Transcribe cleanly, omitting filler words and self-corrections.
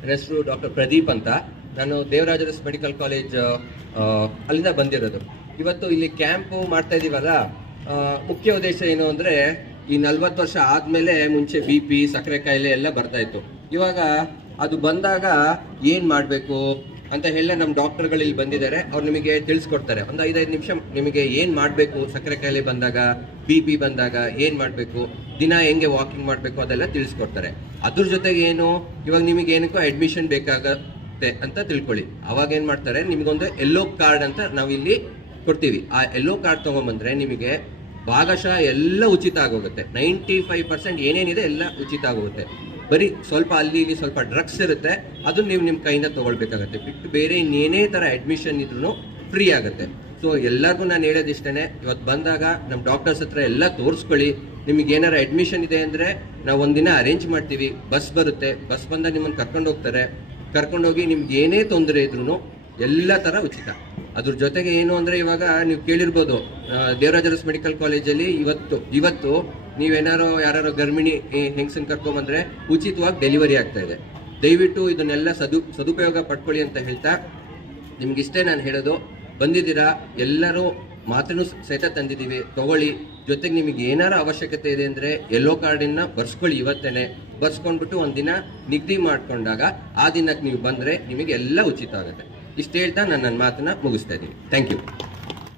ನನ್ನ ಹೆಸರು ಡಾಕ್ಟರ್ ಪ್ರದೀಪ್ ಅಂತ. ನಾನು ದೇವರಾಜ ಅರಸ್ ಮೆಡಿಕಲ್ ಕಾಲೇಜ್ ಅಲ್ಲಿಂದ ಬಂದಿರೋದು. ಇವತ್ತು ಇಲ್ಲಿ ಕ್ಯಾಂಪು ಮಾಡ್ತಾ ಇದ್ದೀವಲ್ಲ, ಮುಖ್ಯ ಉದ್ದೇಶ ಏನು ಅಂದರೆ, ಈ 40 ವರ್ಷ ಆದಮೇಲೆ ಮುಂಚೆ BP, ಸಕ್ಕರೆ ಕಾಯಿಲೆ ಎಲ್ಲ ಬರ್ತಾಯಿತ್ತು. ಇವಾಗ ಅದು ಬಂದಾಗ ಏನು ಮಾಡಬೇಕು ಅಂತ ಹೇಳಿ ನಮ್ಮ ಡಾಕ್ಟರ್ಗಳು ಇಲ್ಲಿ ಬಂದಿದ್ದಾರೆ. ಅವ್ರು ನಿಮಗೆ ತಿಳಿಸ್ಕೊಡ್ತಾರೆ. ಒಂದು 5 ನಿಮಿಷ ನಿಮಗೆ ಏನು ಮಾಡಬೇಕು, ಸಕ್ಕರೆ ಕಾಯಿಲೆ ಬಂದಾಗ, BP ಬಂದಾಗ ಏನು ಮಾಡಬೇಕು, ದಿನ ಹೆಂಗೆ ವಾಕಿಂಗ್ ಮಾಡಬೇಕು ಅದೆಲ್ಲ ತಿಳಿಸ್ಕೊಡ್ತಾರೆ. ಅದ್ರ ಜೊತೆಗೆ ಏನು, ಇವಾಗ ನಿಮಗೆ ಏನಕ್ಕೋ ಅಡ್ಮಿಷನ್ ಬೇಕಾಗತ್ತೆ ಅಂತ ತಿಳ್ಕೊಳ್ಳಿ. ಅವಾಗ ಏನು ಮಾಡ್ತಾರೆ, ನಿಮಗೊಂದು ಯೆಲ್ಲೋ ಕಾರ್ಡ್ ಅಂತ ನಾವಿಲ್ಲಿ ಕೊಡ್ತೀವಿ. ಆ ಯೆಲ್ಲೋ ಕಾರ್ಡ್ ತೊಗೊಂಬಂದರೆ ನಿಮಗೆ ಭಾಗಶಃ ಎಲ್ಲ ಉಚಿತ ಆಗೋಗುತ್ತೆ. 95% ಏನೇನಿದೆ ಎಲ್ಲ ಉಚಿತ ಆಗೋಗುತ್ತೆ. ಬರೀ ಸ್ವಲ್ಪ ಅಲ್ಲಿ ಇಲ್ಲಿ ಸ್ವಲ್ಪ ಡ್ರಗ್ಸ್ ಇರುತ್ತೆ, ಅದನ್ನು ನೀವು ನಿಮ್ಮ ಕೈಯಿಂದ ತೊಗೊಳ್ಬೇಕಾಗತ್ತೆ. ಬಿಟ್ಟು ಬೇರೆ ಇನ್ನೇನೇ ಥರ ಅಡ್ಮಿಷನ್ ಇದ್ರೂ ಫ್ರೀ ಆಗುತ್ತೆ. ಸೊ ಎಲ್ಲರಿಗೂ ನಾನು ಹೇಳೋದಿಷ್ಟೇ, ಇವತ್ತು ಬಂದಾಗ ನಮ್ಮ ಡಾಕ್ಟರ್ಸ್ ಹತ್ರ ಎಲ್ಲ ತೋರಿಸ್ಕೊಳ್ಳಿ. ನಿಮಗೆ ಏನಾರ ಅಡ್ಮಿಷನ್ ಇದೆ ಅಂದರೆ ನಾವು ಒಂದಿನ ಅರೇಂಜ್ ಮಾಡ್ತೀವಿ. ಬಸ್ ಬರುತ್ತೆ, ಬಸ್ ಬಂದಾಗ ನಿಮ್ಮನ್ನು ಕರ್ಕೊಂಡು ಹೋಗ್ತಾರೆ. ಕರ್ಕೊಂಡೋಗಿ ನಿಮ್ಗೆ ಏನೇ ತೊಂದರೆ ಇದ್ರೂ ಎಲ್ಲ ಥರ ಉಚಿತ. ಅದ್ರ ಜೊತೆಗೆ ಏನು ಅಂದರೆ, ಇವಾಗ ನೀವು ಕೇಳಿರ್ಬೋದು, ದೇವರಾಜ ಅರಸ್ ಮೆಡಿಕಲ್ ಕಾಲೇಜಲ್ಲಿ ಇವತ್ತು ನೀವೇನಾರು ಯಾರು ಗರ್ಭಿಣಿ ಹೆಂಗಸನ್ನು ಕರ್ಕೊಂಬಂದರೆ ಉಚಿತವಾಗಿ ಡೆಲಿವರಿ ಆಗ್ತಾ ಇದೆ. ದಯವಿಟ್ಟು ಇದನ್ನೆಲ್ಲ ಸದುಪಯೋಗ ಪಡ್ಕೊಳ್ಳಿ ಅಂತ ಹೇಳ್ತಾ, ನಿಮಗಿಷ್ಟೇ ನಾನು ಹೇಳೋದು. ಬಂದಿದ್ದೀರಾ, ಎಲ್ಲರೂ ಮಾತ್ರನೂ ಸಹಿತ ತಂದಿದ್ದೀವಿ, ತಗೊಳ್ಳಿ. ಜೊತೆಗೆ ನಿಮಗೆ ಏನಾರ ಅವಶ್ಯಕತೆ ಇದೆ ಅಂದರೆ ಯೆಲ್ಲೋ ಕಾರ್ಡನ್ನು ಬರ್ಸ್ಕೊಳ್ಳಿ. ಇವತ್ತೇ ಬರ್ಸ್ಕೊಂಡ್ಬಿಟ್ಟು ಒಂದಿನ ನಿಗದಿ ಮಾಡಿಕೊಂಡಾಗ ಆ ದಿನಕ್ಕೆ ನೀವು ಬಂದರೆ ನಿಮಗೆ ಎಲ್ಲ ಉಚಿತ ಆಗುತ್ತೆ. ಇಷ್ಟು ಹೇಳ್ತಾ ನಾನು ನನ್ನ ಮಾತನ್ನು ಮುಗಿಸ್ತಾ ಇದ್ದೀನಿ. Thank you.